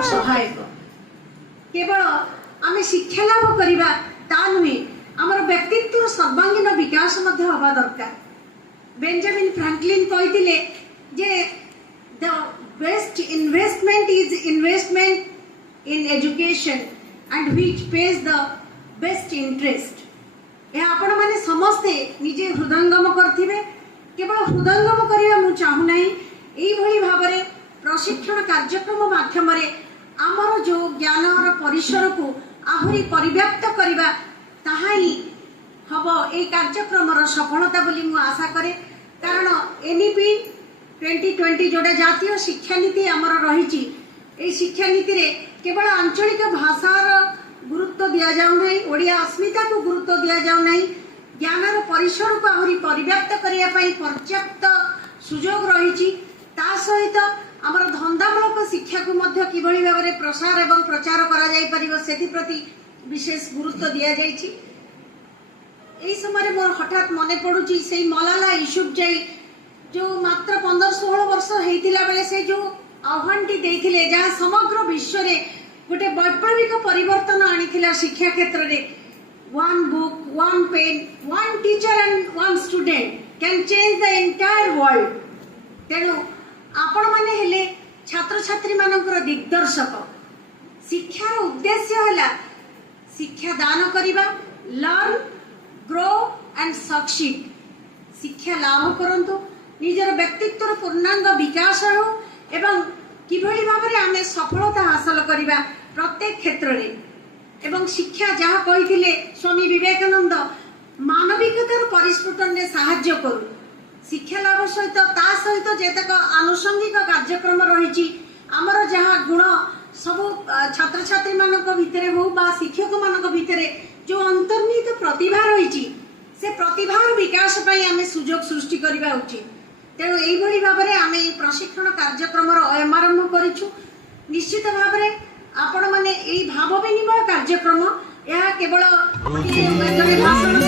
सहायक केवल आम शिक्षा लाभ करवा ता नुहे आमर व्यक्तित्व सर्वांगीन विकास हवा दरकार। बेंजामिन फ्रैंकलिन कहते जे the best investment is investment in education and which pays the best interest. यह आपण माने समस्ते निजे हृदयंगम करथिबे। केवल हृदयंगम करिया मु चाहू नाही, एई भली भाबरे प्रशिक्षण कार्यक्रम माध्यम आमर जो ज्ञान और परिसर को आहुरी परिव्याप्त करवा ताहा ही हम ए कार्यक्रम सफलता बोली मु आशा करे। कारण एनईपी 2020 जोड़ा जातीय शिक्षा नीति आमर रही, ए शिक्षा नीति रे केवल आंचलिक भाषार गुरुत्व दिया जाऊ नहीं, ओडिया अस्मिता को गुरुत्व दिया जाऊ नहीं, ज्ञानर परिसर को आहुरी परिव्याप्त करने पर्याप्त सुजोग रही। ता सहित आमर धंदामूलक शिक्षा को मध्य किभली भाव में प्रसार एवं प्रचार करा जाई परिबो सेति प्रति विशेष गुरुत्व दिया जाइछि। एई समय मोर हठात मने पड़ुछि से मलाला यूसुफजाई जो मात्र 15-16 वर्ष हेतिला बेले से जो आह्वानटी देथिले जहाँ समग्र विश्व रे गोटे वैप्लविक परिवर्तन आनिथिला शिक्षा क्षेत्र रे। One book, one pen, one teacher and one student can change the entire world. तेणु आपण माने हेले छात्र छात्री मानकर दिग्दर्शक। शिक्षार उद्देश्य है शिक्षा दान करिबा, लर्न, ग्रो एंड सक्सीड। शिक्षा लाभ करंतु निजर व्यक्तित्व पूर्णांग विकास हो एवं किभली भाबरे आमे सफलता हासिल करिबा प्रत्येक क्षेत्र रे। एवं शिक्षा जहाँ कहिथिले स्वामी विवेकानंद मानविकतार परिस्फुटन रे सहाय्य करू। शिक्षा लाभ सहित जेतक आनुषंगिक कार्यक्रम रही आमर जहाँ गुण सब छात्र छात्री मानक भितरे हो बा शिक्षक मानक भितरे जो अंतर्निहित प्रतिभा रही से प्रतिभार विकास पाई आमे सुजोग सृष्टि करबा उचित। तेणु एइभली भाबरे आमे प्रशिक्षण कार्यक्रम आरंभ करिछु। निश्चित भाबरे आपण माने एई भाव विनिमय कार्यक्रम यह केवल जने भाषण